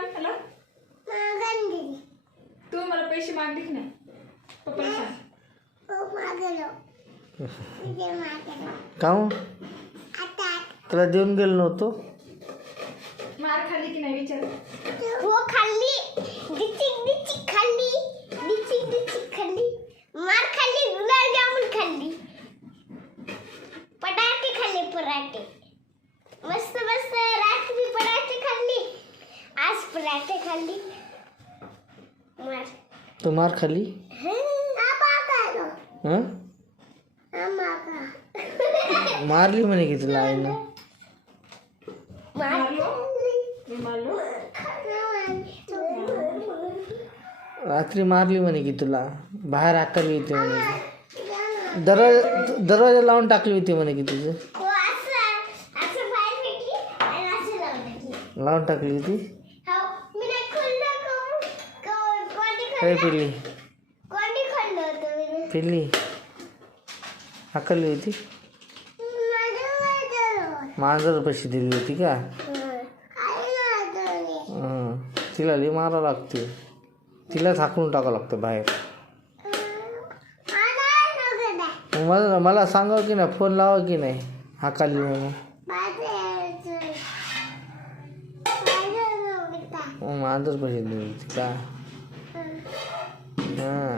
ना मला? तू मला पैसे मागले की नाही? पप्पाला सांग. काहून तुला देऊन गेलो नव्हतो? मार खाल्ली की नाही विचार. हो खाल्ली. डिचिक खाल्ली. डिचिक खाल्ली. मार खाल्ली. गुलाबजामुन खाल्ली. पराठे खाल्ले. पराठे मस्त रात्री पराठे खाल्ली. आज पराठे खाल्ली. मार तू मार खाल्ली? हं? मारली म्हणे की तुला आईनं? रात्री मारली म्हणे की तुला, बाहेर हाकलली होती म्हणे, दरवाजा लावून टाकली होती म्हणे की तुझं. लावून टाकली होती. पिल्ली पिल्ली हाकलली होती. मांजर पैसे दिली होती का? तिला लई मारावं लागते, तिलाच हाकलून टाकावं लागतं बाहेर. मला सांगावं की नाही, फोन लावा की नाही हाकाली म्हणून. मांजर पैसे दिली होती का? हां